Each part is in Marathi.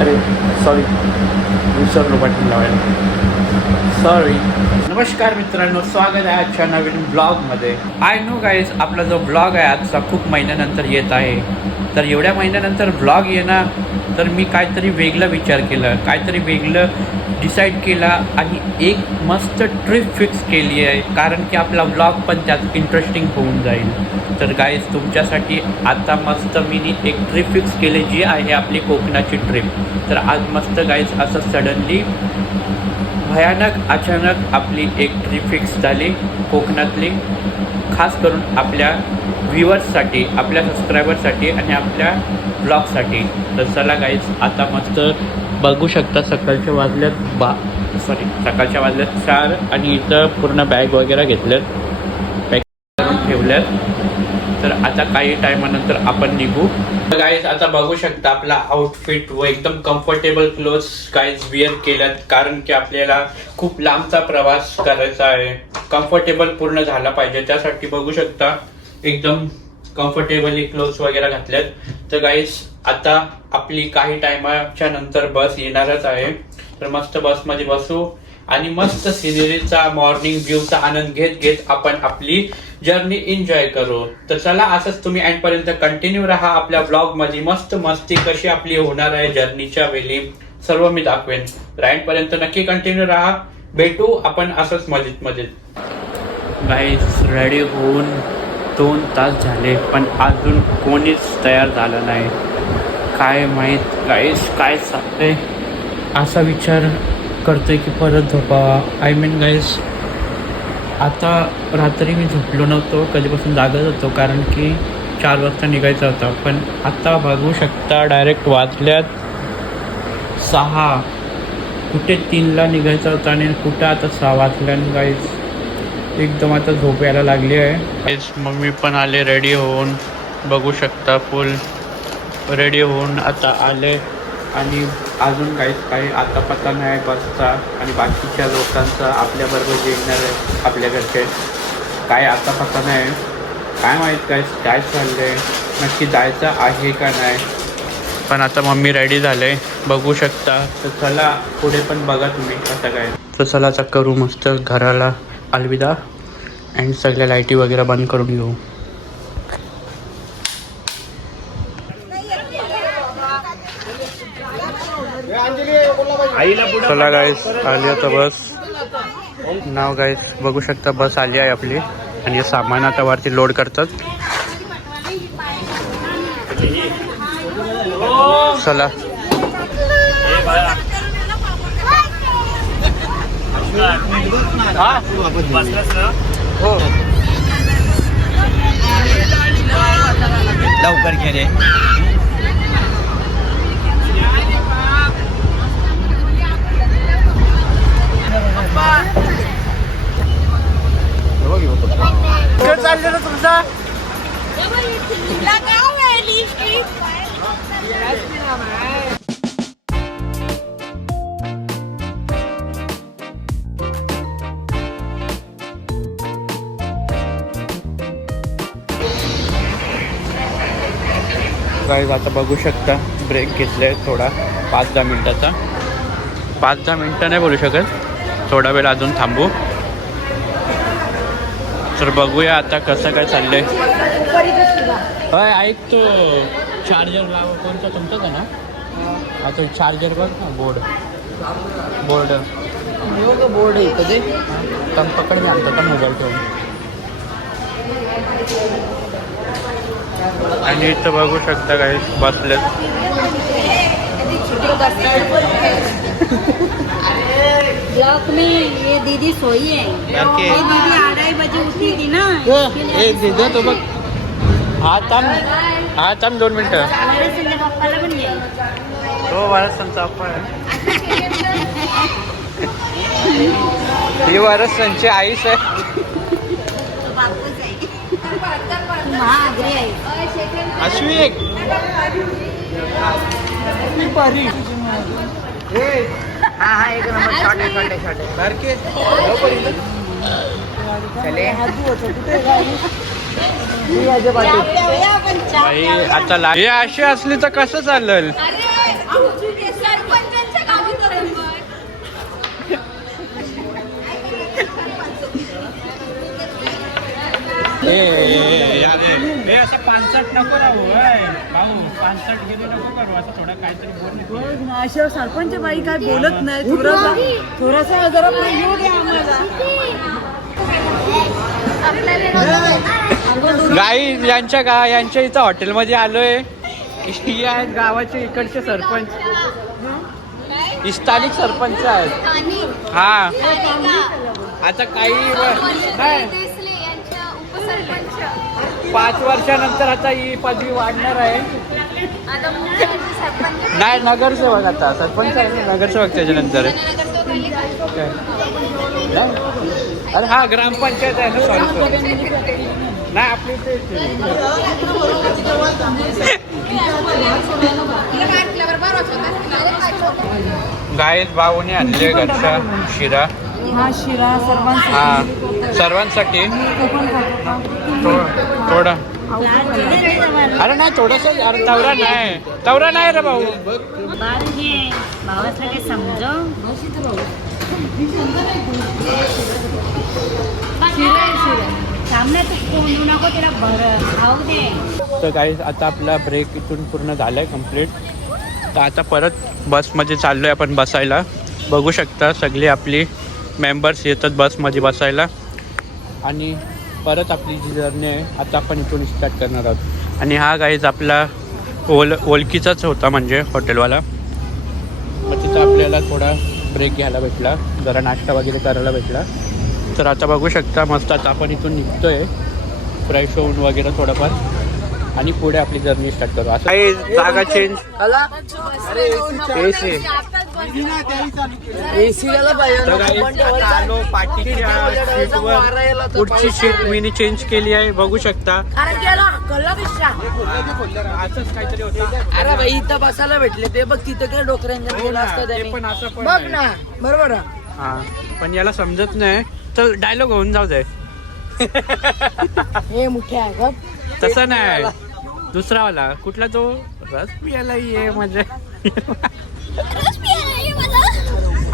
अरे सॉरी, विसरलो बटन लावायला, सॉरी. नमस्कार मित्रांनो, स्वागत आहे आजच्या नवीन ब्लॉगमध्ये. आय नो गाईज, आपला जो ब्लॉग आहे आजचा खूप महिन्यानंतर येत आहे. तर एवढ्या महिन्यानंतर ब्लॉग येणार, तर मी काहीतरी वेगळा विचार केला, काहीतरी वेगळं डिसाईड केला आणि एक मस्त ट्रिप फिक्स केली आहे. कारण की आपला ब्लॉग पण त्यात इंटरेस्टिंग होऊन जाईल. तर गाईज, तुमच्यासाठी आता मस्त मी एक ट्रिप फिक्स केली, जी आहे आपली कोकणाची ट्रिप. तर आज मस्त गाईज असं सडनली भयानक अचानक आपली एक ट्रिप फिक्स झाली कोकणातली, खास करून आपल्या व्ह्युअर्ससाठी, आपल्या सबस्क्रायबरसाठी आणि आपल्या ब्लॉगसाठी. तर चला गाईज, आता मस्त बघू शकता सकाळच्या वाजल्यात 4 आणि इथं पूर्ण बॅग वगैरे घेतल्यात, पॅक करून ठेवल्यात. तर आता काही टायमानंतर आपण निघू. गाईज, आता बघू शकता आपला आउटफिट व एकदम कम्फर्टेबल क्लोथ्स गाईज विअर केल्यात, कारण की आपल्याला खूप लांबचा प्रवास करायचा आहे. कम्फर्टेबल पूर्ण झाला पाहिजे, त्यासाठी बघू शकता एकदम कम्फर्टेबली क्लोथ्स वगैरे घातल्यात. तर गाईज, आता आपली काही टायमाच्या नंतर बस येणारच आहे. तर मस्त बसमध्ये बसू आणि मस्त सिनेरीचा, मॉर्निंग व्ह्यूचा आनंद घेत घेत आपण आपली जर्नी एन्जॉय करू. तर चला, असंच तुम्ही एंडपर्यंत कंटिन्यू राहा आपल्या ब्लॉगमध्ये. मस्त मस्ती कशी आपली होणार आहे जर्नीच्या वेळी सर्व मी दाखवेन. तर एंडपर्यंत नक्की कंटिन्यू राहा. भेटू आपण असंच मजेत. गाईस, रेडी होऊन 2 तास झाले, पण अजून कोणीच तयार झालं नाही. काय माहीत गाईस काय चाललंय. असा विचार करतोय की परत झोपावा. आय मीन गाईस, आता रात्री मी झोपलो नव्हतो, कधीपासून जागत होतो, कारण की 4 वाजता निघायचा होता. पण आता बघू शकता डायरेक्ट वाजल्यात 6. कुठे 3ला निघायचा होता आणि कुठं आता 6 वाजल्यानं. गाईज, एकदम आता झोप यायला लागली आहे. मग मी पण आले रेडी होऊन, बघू शकता फुल रेडी होऊन आता आले. आणि अजून काही आता पत्ता नाही बसचा आणि बाकीच्या लोकांचा, आपल्याबरोबर जे येणार आहे आपल्या घरचे, काय आता पत्ता नाही. काय माहीत काय चाललं आहे, नक्की जायचं आहे का नाही. पण आता मम्मी रेडी झाले, बघू शकता. तर चला पुढे पण बघा तुम्ही कसं काय. तर चला आता करू मस्त घराला अलविदा अँड सगळ्या लाईटी वगैरे बंद करून घेऊ. चला गाईस, आली आता बस. नाव गाईस बघू शकता, बस आली आहे आपली आणि सामान आता वरती लोड करतात. चला हो, लवकर घे रे. चालले ना तुमचा गाईज, आता बघू शकता ब्रेक घेतलाय थोडा 5-10 मिनिटाचा. 5-10 मिनिटं नाही बोलू शकत, थोडा वेळ अजून थांबू. तर बघूया आता कसं काय चाललंय. होय, ऐक, तो चार्जर लाव. कोणता तुमचाच आहे ना? आता चार्जर बघ ना, बोर्ड आहे कधी तर पकड मी आणतो का मोबाईल ठेवून. आणि इथं बघू शकता काही बसलेत. ब्लॉक में ये दीदी सोई है. ये दीदी 2:30 बजे उठी थी ना. एक दीदी तो बघ. हा थांब 2 मिनिटं. पप्पाला पण घे. तो वारसांचा अप्पा आहे. ही वारसांची आईच आहे. अश्वी एक हाँ एक नंबर छोटे बारके चले भाई आता हे अशी असली तर कसं चालेल. सरपंचांच्या गावी करेल मग. असं 65 नको राहू भाऊ 65 गेले नको करू असं थोडं काहीतरी बोल. अशा सरपंच बाई काय बोलत नाही थोडासा जरा येऊ द्या आम्हाला. गाई यांच्या इथं हॉटेलमध्ये आलोय. या गावाचे इकडचे सरपंच स्थानिक सरपंच आहेत. हा आता काही नाही 5 वर्षानंतर आता ही पदवी वाढणार आहे. नाही नगरसेवक आता सरपंच आहे नगरसेवक त्याच्यानंतर. अरे हा ग्रामपंचायत आहे ना सॉरी नाही आपली गायत भाऊने आणले घरचा शिरा. हा शिरा हा सर्वांसाठी थोडा. अरे नाही थोडस तवरा नाही रे भाऊ. भावासाठी समजव सामने कोंडू नको तिला खाऊ दे. तर काही आता आपला ब्रेक इथून पूर्ण झालाय कंप्लीट. तर आता परत बसमध्ये चाललोय आपण बसायला. बघू शकता सगळी आपली मेंबर्स येतात बसमध्ये बसायला. आणि परत आपली जी जर्नी आहे आता आपण इथून स्टार्ट करणार आहोत. आणि हा गाईज आपला ओळखीचाच होता म्हणजे हॉटेलवाला. मग तिथं आपल्याला थोडा ब्रेक घ्यायला भेटला जरा नाश्ता वगैरे करायला भेटला. तर आता बघू शकता मस्त आता आपण इथून निघतोय फ्रेश होऊन वगैरे थोडंफार आणि पुढे आपली जर्नी स्टार्ट करू. असं काही जागा चेंज आलो पाठीच्या सीटवर पुढची सीट मीनी चेंज केली आहे बघू शकता. असंच काहीतरी होतं. अरे भाई इथं बसायला भेटले ते बघ तिथं काय डोकऱ्यांना गेलं असतं ते पण असं पण बघ आहे. ना बरोबर आहे. हा पण याला समजत नाही तर डायलॉग होऊन जाऊ दे. हे मोठे आहे बघ. तसं नाही दुसरा वाला कुठला तो रस पियाला ये म्हणजे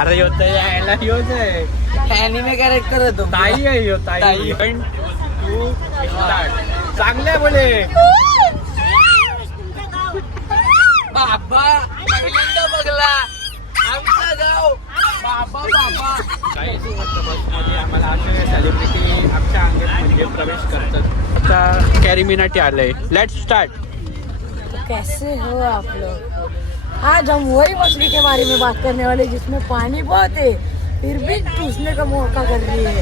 अरे योत यायला योज आहे अॅनिमे कॅरेक्टर आहे तो. ताई आहे यो ताई. पण तू चांगले बोले बाबा पहिल्यांदा बघला आमचा गाव बाबा बाबा. काही बसमध्ये आम्हाला असे सेलिब्रिटी आमच्या अंगात म्हणजे प्रवेश करतात. आता कॅरीमिनाटी आलंय. Let's start. कैसे हो आप लोग. आज हम वही मछली के बारे में बात करने वाले जिसमें पानी बहुत है फिर भी टूसने का मौका कर रही है.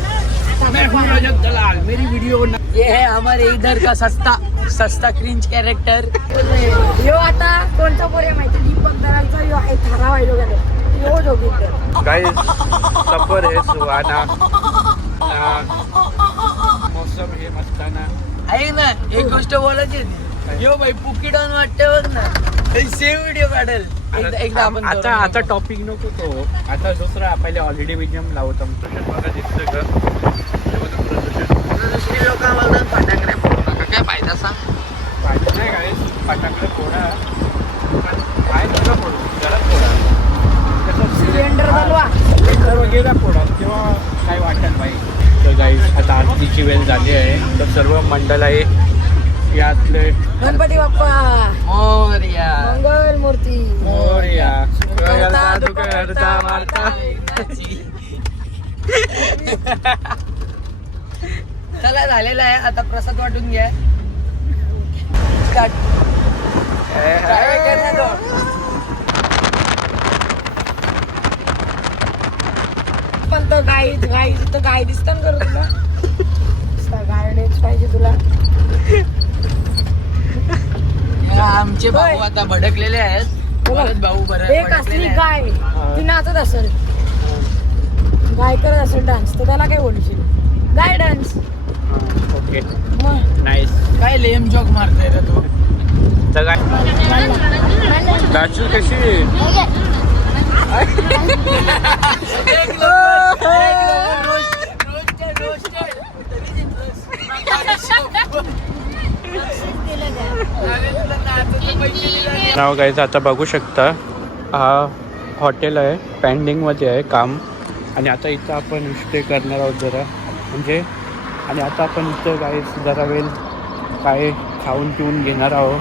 मैं हूं रजत दलाल. मेरी वीडियो ये है हमारे इधर का सस्ता क्रिंज कॅरेक्टर. यो आता कोणता पोरे माहिती दीपक दरालचा यो आहे थारा वाईलो गेलो यो जोगी. गाइस सफर है सुहाना. मौसम हे मस्ताना. ऐक ना एक गोष्ट बोलायची होती. यो भाई पुकी डाऊन वाटते बघ ना सेम व्हिडिओ काढेल एकदा आपण आता टॉपिक नको तो. आता दुसरा पहिले ऑलरेडी विजम लावतो. बघा दिसतं का दुसरी लोक आम्हाला फटाकडे फोडू नका काय फायदा सांग. फायदा नाही गाईस फटाकडे फोडा पण काय नका फोडू जरा फोडा. सिलेंडर बनवा सिलेंडर वगैरे फोडा तेव्हा काय वाटेल बाई. तर गाईस आता आरतीची वेळ झाली आहे. तर सर्व मंडळ आहे यातले गणपती बाप्पा मोरया मंगल मूर्ती मोरया करता करता मारता. चला झालेला आहे आता प्रसाद वाटून घ्या. पण तो गाय दिसत करू तुला गाय नेक्स्ट पाहिजे तुला. आमचे भाऊ आता भडकलेले आहेत. भाऊ एक असली गाय ती नाचत असेल गाय करत असेल डान्स तर त्याला काय बोलशील. गाय डान्स ओके मग नाईस. काय लेम जॉक मारताय रे तू. तर काय नाचू कशी नाव गायचं आता बघू शकता हा हॉटेल आहे, पेंडिंगमध्ये आहे काम. आणि आता इथं आपण स्टे करणार आहोत जरा म्हणजे. आणि आता आपण इथं काय जरा वेळ काय खाऊन पिऊन घेणार आहोत.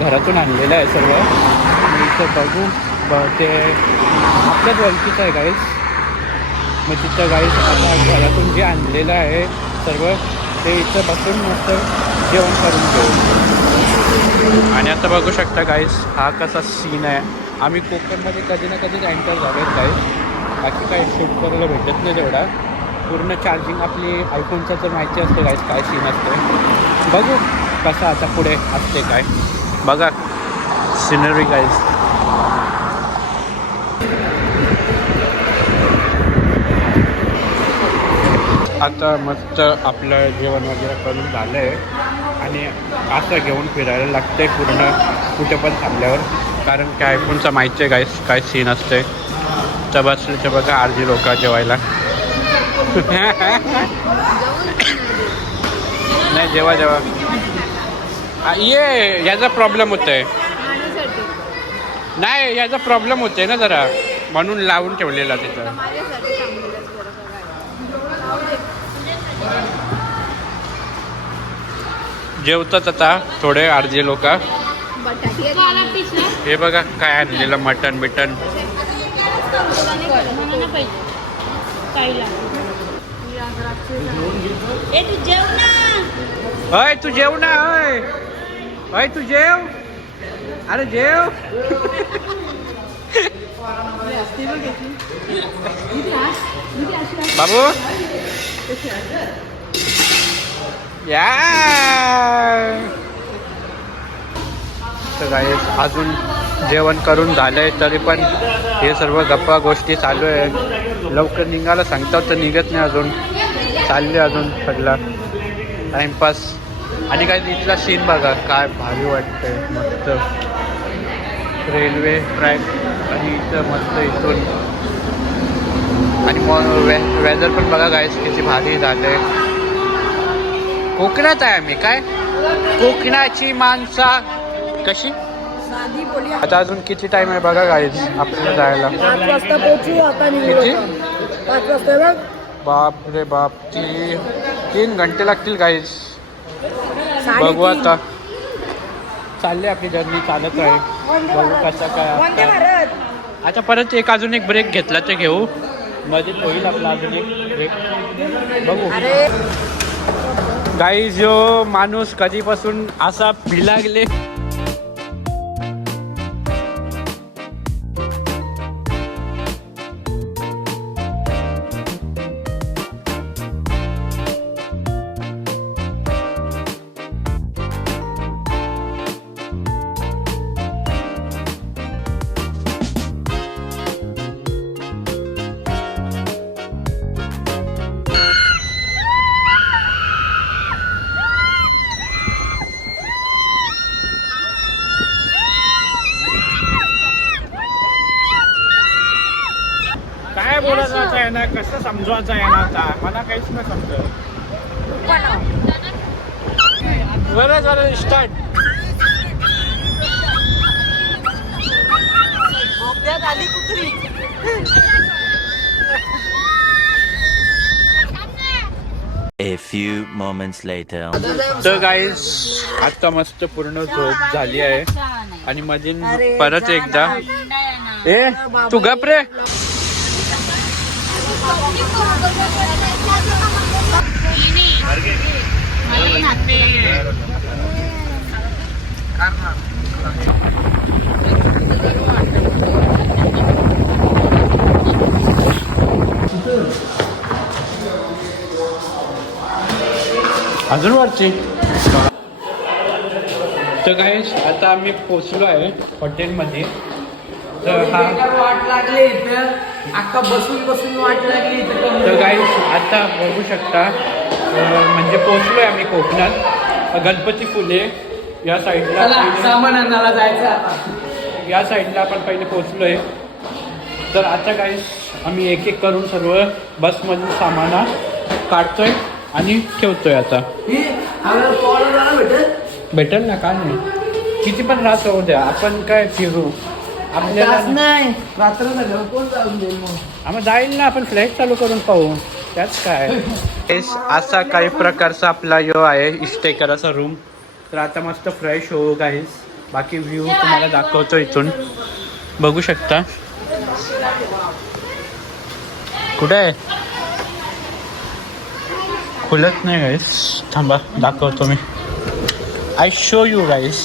घरातून आणलेलं आहे सर्व. आणि इथं बघू ते आपल्याच ओळखीचं आहे गाईस. मग तिथं गाईस आता घरातून जे आणलेलं आहे सर्व ते इथं बसून मस्त जेवण करून घेऊ. आणि आता बघू शकता गाईस हा कसा सीन आहे. आम्ही कोकणमध्ये कधी ना कधी एंटर झालो आहेत गाईस. बाकी काही शूट करायला भेटत नाही तेवढा. पूर्ण चार्जिंग आपली आयफोनचं तर माहिती असते गाईस काय सीन असते. बघू कसं आता पुढे असते काय. बघा सिनरी गाईस. आता मस्त आपलं जेवण वगैरे करून झालं आहे. आणि असं घेऊन फिरायला लागतं आहे पूर्ण कुठे पण थांबल्यावर. कारण की आयफोनचा माहिती आहे गाईस काय सीन असते. तर बसले बघा अर्धी लोक जेवायला. नाही जेव्हा ये याचा प्रॉब्लेम होत आहे. नाही याचा प्रॉब्लेम होते ना जरा म्हणून लावून ठेवलेला तिथं. जेवतात आता थोडे अर्धे लोक. हे बघा काय आणलेलं मटन बिटन. अय तू जेव ना. अय तू जेव. अरे जेव. बाबू या. तर गाईस अजून जेवण करून झालंय तरी पण हे सर्व गप्पा गोष्टी चालू आहे. लवकर निघायला सांगतात तर निघत नाही अजून. चालले अजून सगळा टाइमपास. आणि काय इथला सीन बघा काय भारी वाटतंय. मस्त रेल्वे ट्रॅक आणि इथं मस्त इथून. आणि मग वेदर पण बघा गाईस किती भारी झालंय. कोकणात आहे आम्ही काय. कोकणाची माणसा कशी. आता अजून किती टाइम आहे बघा गाईस आपल्याला जायला. 5 वाजता पोहोचू आता. किती 5 वाजता बघ. बाप रे बाप. 3 घंटे लागतील गाईस. बघू आता चालले आपली जर्नी चालत आहे. बघू कसं काय. आता परत अजून एक ब्रेक घेतला तर घेऊ. मध्ये होईल आपला अजून एक ब्रेक. बघू गाईस जो माणूस कधीपासून असा भिलागले. काय बोलायचं आहे ना कसं समजवायचं आहे ना आता मला काहीच नाही समजत. बरं झालं स्टार्ट. आली कुत्री. A few moments later. तर गाईस आता मस्त पूर्ण झोप झाली आहे. आणि मधीन परत एकदा ए तू गप रे. अजून वरची. तर गाईस आता आम्ही पोचलो आहे हॉटेलमध्ये. तर हा वाट लागली इथं. अख्खा बसून बसून वाट लागली इथं. तर गाईस आता बघू शकता म्हणजे पोचलो आहे आम्ही कोकणात. गणपती फुले या साईडला सामान आणायला जायचं. या साईडला आपण पहिले पोचलो आहे. तर आता गाईस आम्ही एक एक करून सर्व बसमधून सामान काढतोय आणि ठेवतोय. आता भेटेल ना काय नाही. किती पण रास होऊ द्या आपण काय फिरू. आपल्याला नाही रात्र झालं कोण जाऊन देईल मग आम्ही जाईल ना आपण फ्लॅट चालू करून पाहू त्यात काय असा काही प्रकारचा आपला यो आहे स्टे करायचा रूम तर आता मस्त फ्रेश होऊ गाईस बाकी व्ह्यू तुम्हाला दाखवतो इथून बघू शकता कुठे आहे खुलत नाही गाईस थांबा दाखवतो मी आय शो यू गाईस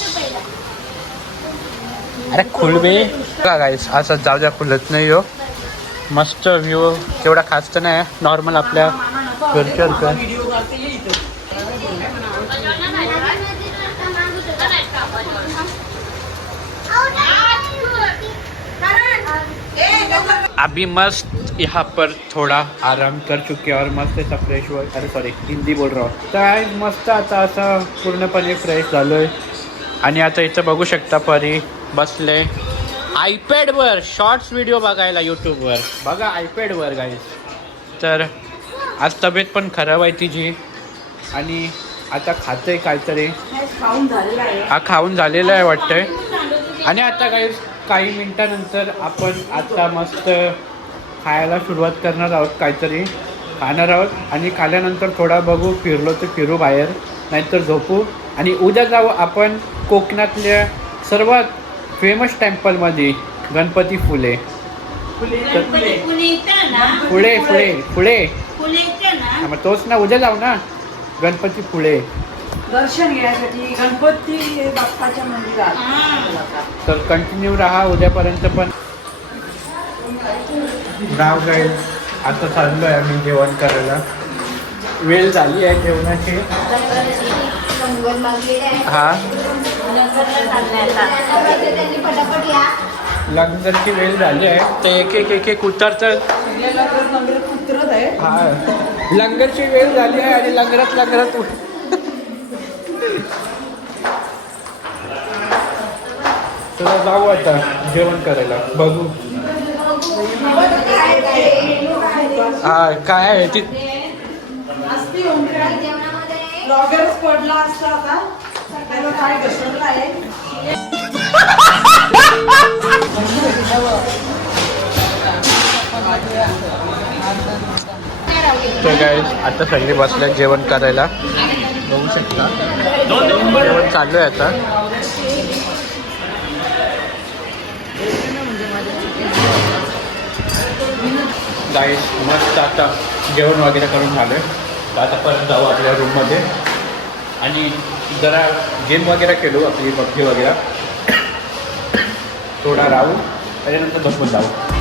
अरे खुलबे का गाईस असं जाऊ द्या खुलत नाही हो मस्त व्ह्यू तेवढा खास तर नाही नॉर्मल आपल्या घरच्या अभी मस्त यहाँ पर थोड़ा आराम कर चुके और मस्त ऐसा फ्रेश हुआ अरे सॉरी हिंदी बोल रहा हूँ तर मस्त आता असं पूर्णपणे फ्रेश झालो आहे आणि आता इथं बघू शकता परी बसले आयपॅडवर शॉर्ट्स व्हिडिओ बघायला यूट्यूबवर बघा आयपॅडवर गाईस तर आज तब्येत पण खराब आहे तिची आणि आता खाते काहीतरी हा खाऊन झालेला आहे वाटतंय आणि आता काही मिनिटानंतर आपण आता मस्त खायला सुरुवात करणार आहोत काहीतरी खाणार आहोत आणि खाल्यानंतर थोडा बघू फिरलो तर फिरू बाहेर नाहीतर झोपू आणि उद्या जाऊ आपण कोकणातल्या सर्वात फेमस टेम्पलमध्ये गणपती फुले पुढे मग तोच ना उद्या जाऊ ना गणपती फुले दर्शन घेण्यासाठी गणपती बाप्पाच्या मंदिरात तर कंटिन्यू राहा उद्यापर्यंत पण राव जाईल आता चाललो आहे आम्ही जेवण करायला वेळ झाली आहे जेवणाची हा लंगरची वेळ झाली आहे ते एक एक उतरतं हा लंगरची वेळ झाली आहे आणि लंगरात चला जाऊ आता जेवण करायला बघू हा काय आहे ती ब्लॉगरच पडला असता आता त्याला काय घसरलं आहे तर गाईस आता सगळे बसले जेवण करायला बघू शकता जेवण चालू आहे आता गाईस मस्त आता जेवण वगैरे करून झालं तर आता परत जाऊ आपल्या रूममध्ये आणि जरा गेम वगैरे खेळू आपली पबजी वगैरे थोडा राहू त्याच्यानंतर झोपून जाऊ